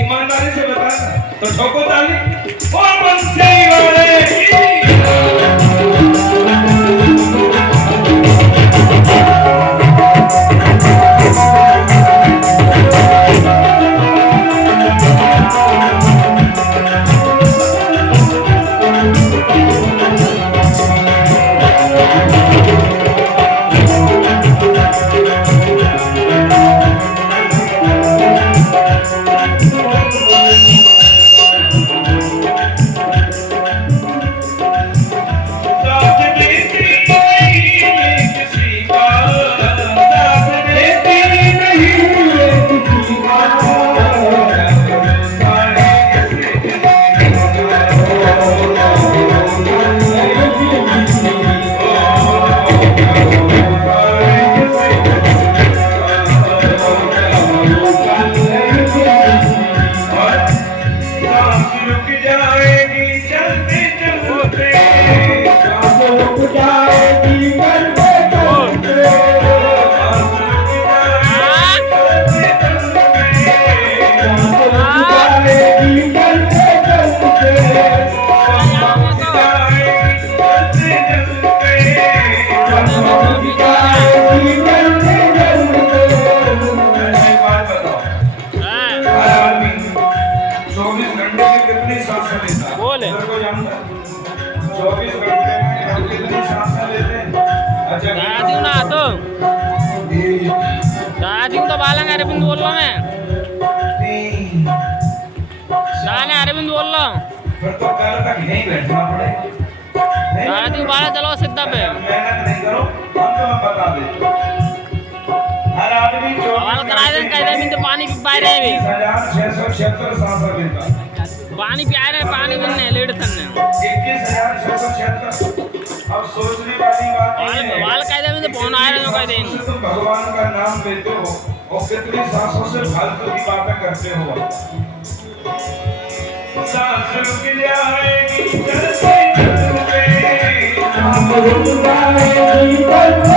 ईमानदारी से बता तो ठोको ताली और बंसी वाले की बालंग अरविंद बोल रहा मैं अरविंद बोल रहा हूँ। फिर तो कल तक यहीं बैठना पड़ेगा। दादी बाला चलो सीधा पे मेहनत नहीं करो हम तो बता दे हर आदमी सवाल कराए दें कहते हैं तो पानी पी पाए रहे भी 1676 सांस लेता पानी पिया रहे पानी भी नहीं लेट थन्ने 21676 अब सोचने वाली बात है बाल कहते हैं तो फोन आ रहे हो कहते हैं तुम भगवान का नाम लेते हो और कितनी सांसों से फालतू की बातें करते हो। सांस रुक जाएगी चलते चलते सांस रुक जाएगी चलते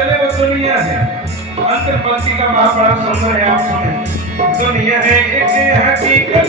चले वो दुनिया है। अंतर पंक्ति का बड़ा बड़ा सुंदर है, आप सुने। दुनिया है एक हकीकत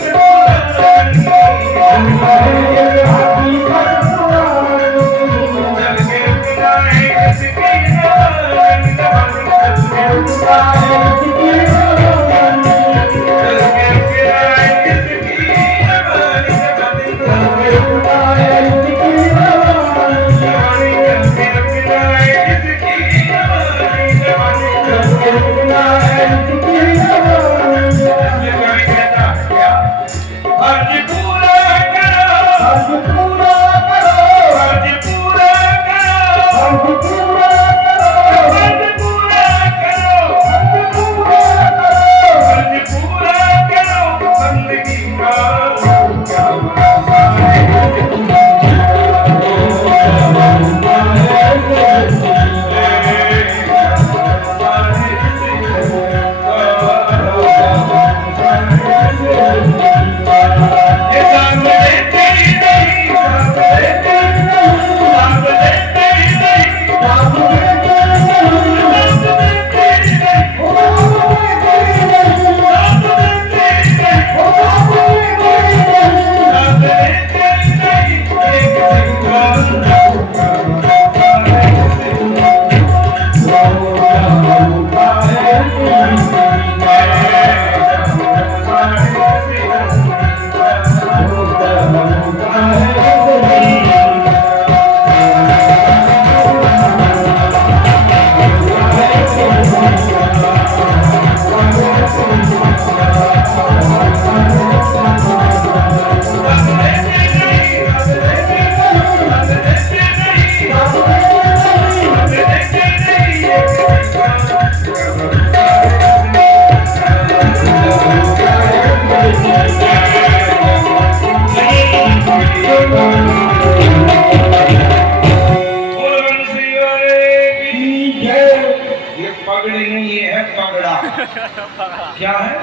क्या है?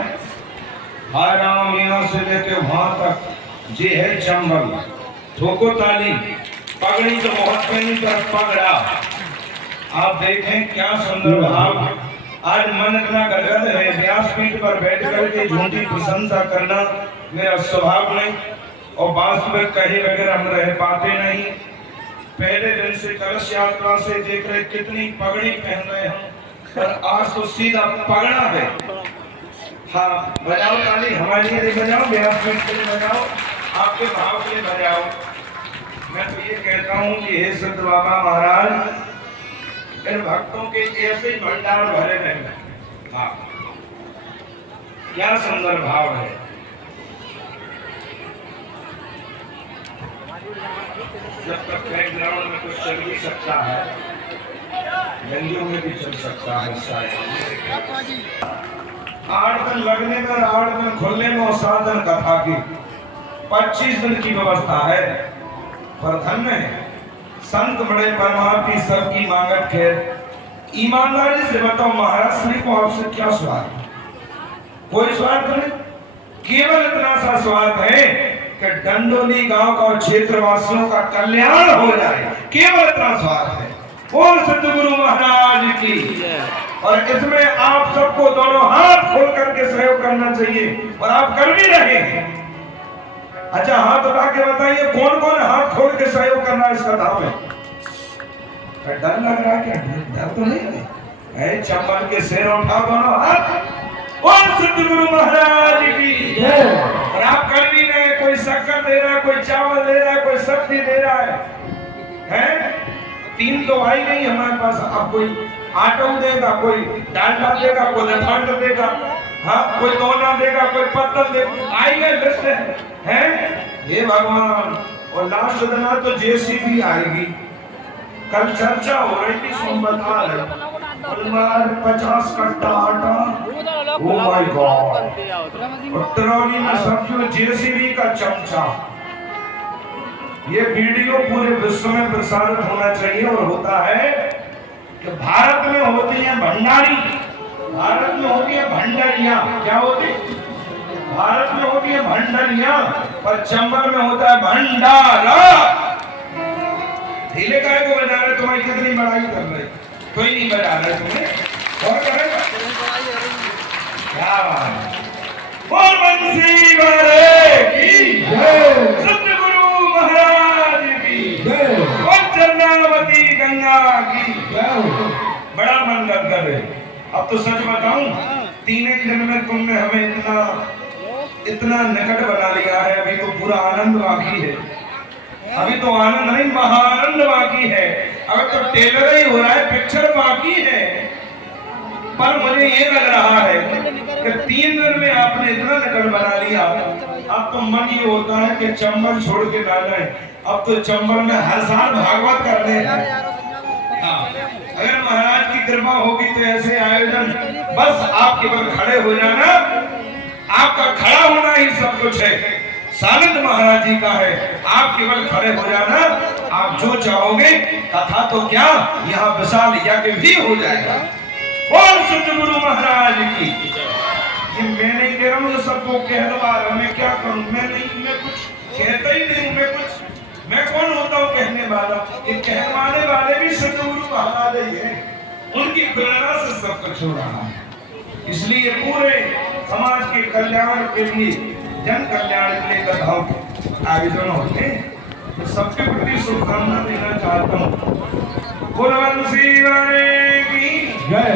आराम यहाँ से लेके वहां तक जे है चंबल ठोको ताली पगड़ी तो बहुत पहली पर पगड़ा। आप देखें क्या सुंदर भाव। आज मन इतना गदगद है, व्यासपीठ पर बैठ करके झूठी प्रशंसा करना मेरा स्वभाव नहीं और वास्तविक कहे बगैर हम रह पाते नहीं। पहले दिन से कलश यात्रा से देख रहे कितनी पगड़ी पहन रहे हम, पर आज तो सीधा पगड़ा है। हाँ बजाओ ताली, हमारे लिए बजाओ, व्यासपीठ के लिए बजाओ, आपके भाव के लिए बजाओ। मैं तो ये कहता हूँ कि हे सिद्ध बाबा महाराज इन भक्तों के ऐसे ही भंडार भरे रहे। हाँ क्या सुंदर भाव है। जब तक बैकग्राउंड में कुछ चल भी सकता है, गंदियों में भी चल सकता है शायद। 8 दिन लगने में, 8 दिन खुलने में और 7 दिन कथा की 25 दिन की व्यवस्था है। पर धन्य है संत बड़े परमार्थी सबकी मांगत खेर। ईमानदारी से बताओ महाराज श्री को आपसे क्या स्वार्थ? कोई स्वार्थ नहीं, केवल इतना सा स्वार्थ है कि डंडोली गांव का और क्षेत्रवासियों का कल्याण हो जाए, केवल इतना स्वार्थ है। बोल सतगुरु महाराज की। और इसमें आप सबको दोनों हाथ खोल करके सहयोग करना चाहिए और आप कर भी रहे हैं। अच्छा हाथ उठा के बताइए कौन कौन हाथ खोल के सहयोग करना है इस कथा में? डर लग रहा है क्या? डर तो नहीं है। चंबल के सिर उठा दोनों हाथ। बोल सतगुरु महाराज की। और आप कर भी रहे, कोई शक्कर दे रहा है, कोई चावल दे रहा है, कोई सब्जी दे रहा है? 3 तो आई नहीं हमारे पास। अब कोई आटा देगा, कोई डालडा देगा, कोई रिफाइंड देगा, हाँ कोई दोना देगा, कोई पत्तल देगा। आई है लिस्ट है। हे भगवान। और लास्ट दिन तो जेसीबी आएगी। कल चर्चा हो रही थी, सुन बता रहे 50 कट्टा आटा। Oh my God. और ट्रॉली में सब्जी, जेसीबी का चमचा। ये वीडियो पूरे विश्व में प्रसारित होना चाहिए। और होता है कि भारत में होती है भंडारी, भारत में होती है भंडारियां। क्या होती? भारत में होती है भंडारियां, पर चंबल में होता है भंडारा। ढीले काय को बजा रहे, तुम्हारी कितनी बड़ाई कर रहे। कोई नहीं बजा रहा तुम्हें और करेगा क्या बात है। बोल बंसी वाले की जय, सतगुरु महाराज की जय, बोल चंद्रावती गंगा की जय। बड़ा मन लगता है। अब तो सच बताऊं, 3 ही दिन में तुमने हमें इतना निकट बना लिया है। अभी तो पूरा आनंद बाकी है, अभी तो आनंद नहीं महानंद बाकी है। अभी तो टेलर ही हो रहा है, पिक्चर बाकी है। पर मुझे ये लग रहा है कि 3 दिन में आपने इतना निकट बना लिया, अब तो मन ये होता है कि चंबल छोड़ के ना जाए। अब तो चंबल में हर साल भागवत कर ले। अगर महाराज की कृपा होगी तो ऐसे आयोजन, बस आप केवल खड़े हो जाना, आपका खड़ा होना ही सब कुछ है। सानंद महाराज जी का है, आप केवल खड़े हो जाना। आप जो चाहोगे, कथा तो क्या यहाँ विशाल यज्ञ भी हो जाएगा। बोल सतगुरु महाराज की। ये मैं नहीं कह रहा हूँ, ये सबको कह दो। मैं क्या करूँ, मैं कुछ कहता ही नहीं। मैं कौन होता हूँ कहने वाला? ये कहने वाले भी सतगुरु महाराज ही है, उनकी प्रेरणा से सब कुछ हो रहा है। इसलिए पूरे समाज के कल्याण के लिए, जन कल्याण के लिए कथाओं के आयोजन होते हैं। तो सबके प्रति शुभकामना देना चाहता हूँ। बोल बंसी वाले की जय।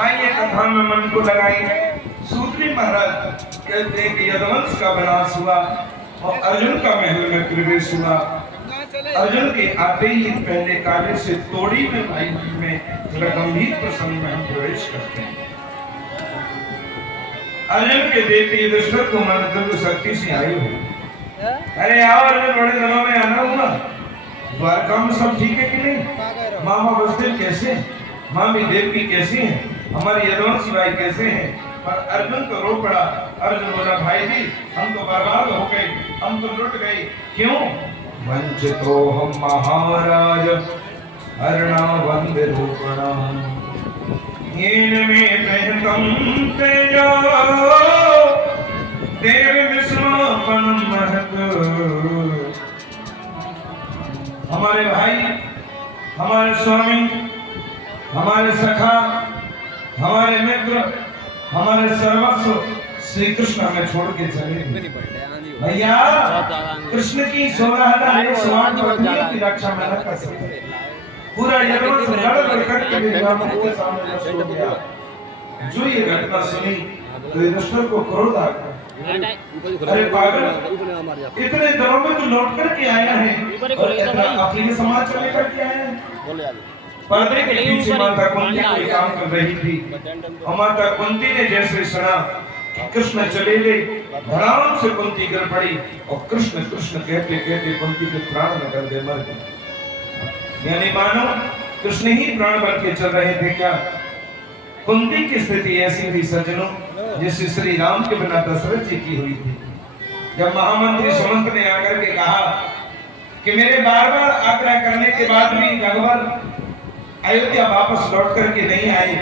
आइए कथा में मन को लगाइए। सूत्री महाराज कहते हैं कि यदुवंश का विनाश हुआ और अर्जुन का महल में प्रवेश हुआ। अर्जुन के आते ही पहले काले से तोड़ी में भाई में गंभीर प्रसंग में हम प्रवेश करते हैं। अर्जुन के देते युधिष्ठिर को मन दिव्य शक्ति से आई हो। अरे आओ अर्जुन, बड़े दिनों में आना हुआ। द्वारका में सब ठीक है कि नहीं? मामा वसुदेव कैसे हैं? मामी देवकी कैसी हैं? हमारे यदुवंशी भाई कैसे हैं? पर अर्जुन तो रो पड़ा। अर्जुन बोला, भाई जी हम तो बर्बाद हो गए, हम तो लुट गए। क्यों? वंचितो हम महाराज अर्णावंदिरूपणम् येन मे प्रहतं तेजो देव विश्वापनं महत्। हमारे भाई, हमारे स्वामी, हमारे सखा, हमारे मित्र, हमारे सर्वस्व श्री कृष्ण हमें छोड़ के चले। भैया कृष्ण की 16,108 की रक्षा में न कर सकते। पूरा यदुवंश लड़ करके के सामने नष्ट हो गया। जो ये घटना सुनी तो युधिष्ठिर को क्रोध आ गया। अरे पागल, इतने दिनों में तू लौट करके आया है और इतना अपने समाचार लेकर के आया है। पर्दे के पीछे माता कुंती कोई काम कर रही थी। माता कुंती ने जैसे सुना कृष्ण चले गए, धड़ाम से कुंती गिर पड़ी और कृष्ण कृष्ण कहते कहते कुंती के प्राण निकल गए, मर गए। यानी मानो कृष्ण ही प्राण बन के चल रहे थे क्या? कुंती की स्थिति ऐसी थी सज्जनों, जैसे श्री राम के बिना दशरथ जी की हुई थी। जब महामंत्री सुमंत ने आकर के कहा कि मेरे बार बार आग्रह करने के बाद भी रघुवर अयोध्या वापस लौट करके नहीं आए,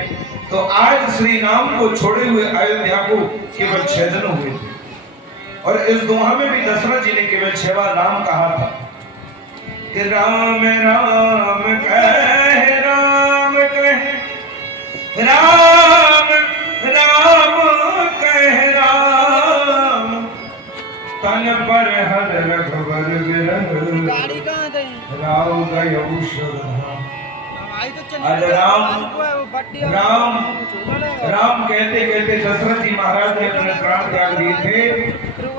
तो आज श्री राम को छोड़े हुए अयोध्या को केवल 6 दिन हुए थे। और इस दोहा में भी दशरथ जी ने केवल 6 बार राम कहा था कि राम राम कह, राम कह, राम राम कह, राम तन पर हर रघुवर विरह राव गयो शरण। आज राम कहते कहते दशरथ जी महाराज ने अपने प्राण त्याग दिए थे।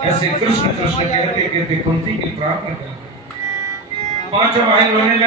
ऐसे कृष्ण कृष्ण कहते कहते कुंती के प्राण निकल गए। 5 भाई रोने लगे।